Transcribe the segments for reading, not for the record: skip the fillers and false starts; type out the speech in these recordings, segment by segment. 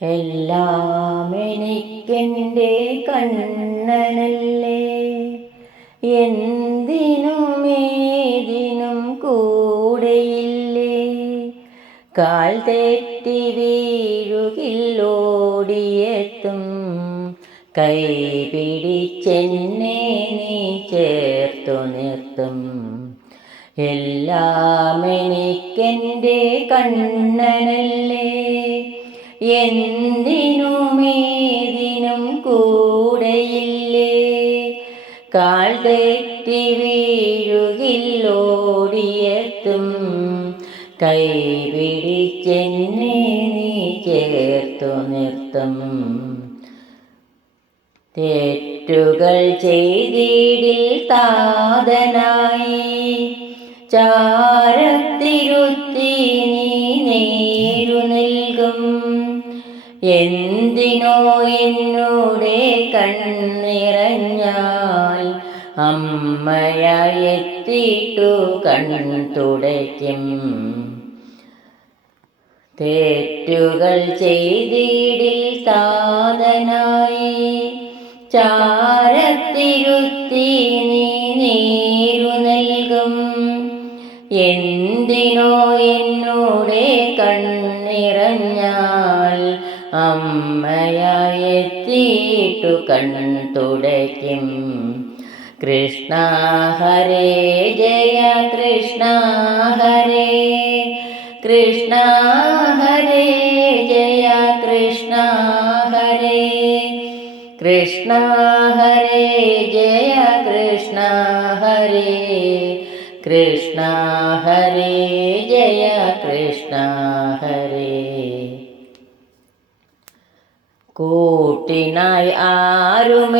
എല്ലാം എനിക്കെൻ്റെ കണ്ണനല്ലേ, എന്തിനുമേതിനും കൂടെയില്ലേ. കാൽ തെറ്റി വീഴുകില്ലോടിയെത്തും, കൈ പിടിച്ചെന്നെ നീ ചേർത്തു നിർത്തും. എല്ലാം എനിക്കെൻ്റെ കണ്ണനല്ലേ, എന്തിനുമേതിനും കൂടെയില്ലേ. കാൽ തെറ്റി വീഴുകില്ലോടിയെത്തും, കൈ പിടിച്ചെന്നെ നീ ചേർത്തു നിർത്തും. തെറ്റുകൾ ചെയ്തിടിൽ താതനായി, ചാരത്തിരുത്തി നീ നേരു നൽകും. എന്തിനോ എന്നോടെ കണ്ണിറഞ്ഞാൽ, അമ്മയായി എത്തിയിട്ടു കൺതുടയ്ക്കും. തെറ്റുകൾ ചെയ്തിടിൽ താതനായി, ചാരത്തിരുത്തി നീ നേരു നൽകും. എന്തിനോ എന്നോടെ കണ്ണിറഞ്ഞാൽ, അമ്മയായി എത്തിയിട്ടു കൺതുടയ്ക്കും. കൃഷ്ണ ഹരേ ജയ കൃഷ്ണ ഹരേ, കൃഷ്ണ ഹരേ ജയ കൃഷ്ണ ഹരേ, കൃഷ്ണ ഹരേ ജയ കൃഷ്ണ ഹരേ, കൃഷ്ണ ഹരേ ജയ കൃഷ്ണ ഹരേ. കൂട്ടിനായി ആരുമേയില്ലാത്ത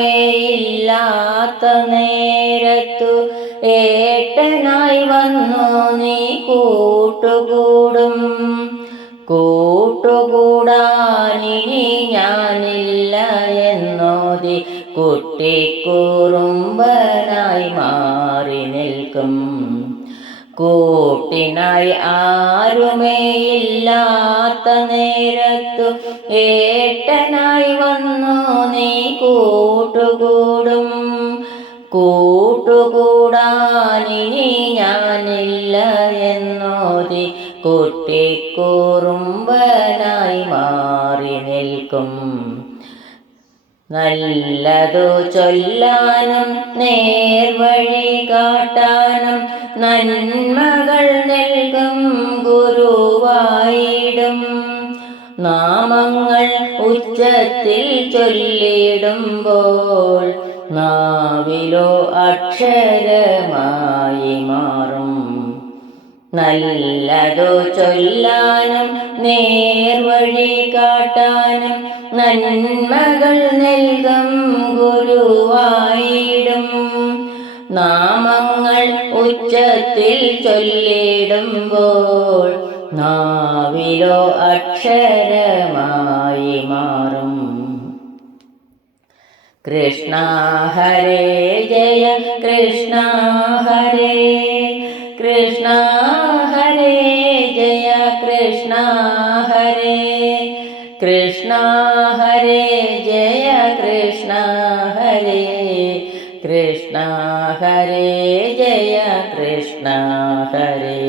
നേരത്തു, ഏട്ടനായി വന്നു നീ കൂട്ടുകൂടും. കൂട്ടുകൂടാനിനി ഞാനില്ല എന്നോതി, കുട്ടിക്കുറുമ്പനായി മാറി നിൽക്കും. കൂട്ടിനായി ആരുമേയില്ലാത്ത നേരത്തു, ഏട്ടനായി വന്നു നീ കൂട്ടുകൂടും. കൂട്ടുകൂടാനിനി ഞാനില്ല എന്നോതി, കുട്ടിക്കുറുമ്പനായി മാറി നിൽക്കും. നല്ലതു ചൊല്ലാനും നേർവഴി കാട്ടാനും, നന്മകൾ നൽകും ഗുരുവായിടും. നാമങ്ങൾ ഉച്ചത്തിൽ ചൊല്ലിടുമ്പോൾ, നാവിലോ അക്ഷരമായി മാറും. നല്ലതു ചൊല്ലാനും നേർവഴി കാട്ടാനും, നന്മകൾ നൽകും ഗുരുവായിടും. നാമങ്ങൾ ഉച്ചത്തിൽ ചൊല്ലിടുമ്പോൾ, നാവിലോ അക്ഷരമായി മാറും. കൃഷ്ണ ഹരേ ജയ കൃഷ്ണ ഹരേ, കൃഷ്ണ ഹരേ ജയ കൃഷ്ണ ഹരേ, കൃഷ്ണ ഹരേ ജയ കൃഷ്ണ ഹരേ, കൃഷ്ണ ഹരേ ജയ കൃഷ്ണ ഹരേ.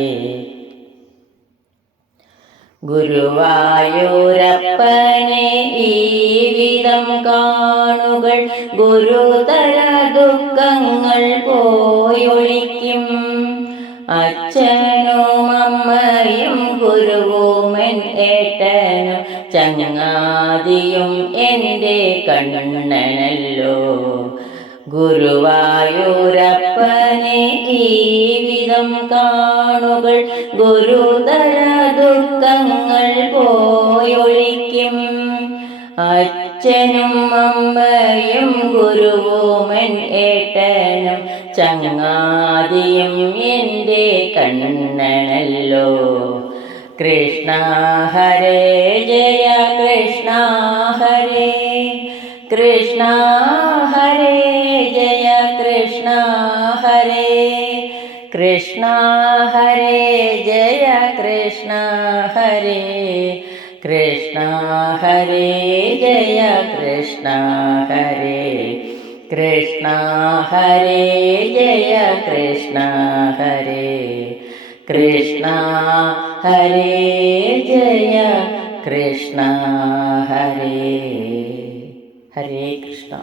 ഗുരുവായൂരപ്പനെ ഈ വിധം കാണുകൾ, ഗുരുതര ദുഃഖങ്ങൾ പോയൊളിക്കും. അച്ഛനും അമ്മയും ഗുരുവുമൻ ഏട്ടനും, ചങ്ങാതിയും എൻ്റെ കണ്ണനല്ലോ. ഗുരുവായൂരപ്പനെ ഈ വിധം കാണുകൾ, ഗുരുതര ദുഃഖങ്ങൾ പോയൊളിക്കും. അച്ഛനും അമ്മയും ഗുരുവുമൻ ഏട്ടനും, ചങ്ങാതിയും എൻ്റെ കണ്ണനല്ലോ. കൃഷ്ണ ഹരേ ജയ കൃഷ്ണ ഹരേ, കൃഷ്ണ ഹരേ ജയ കൃഷ്ണ ഹരേ, കൃഷ്ണ ഹരേ ജയ കൃഷ്ണ ഹരേ, കൃഷ്ണ കൃഷ്ണ ഹരേ ജയ കൃഷ്ണ ഹരേ കൃഷ്ണ ഹരേ ജയ കൃഷ്ണ ഹരേ കൃഷ്ണ ഹരേ ജയ കൃഷ്ണ ഹരേ ഹരേ കൃഷ്ണ.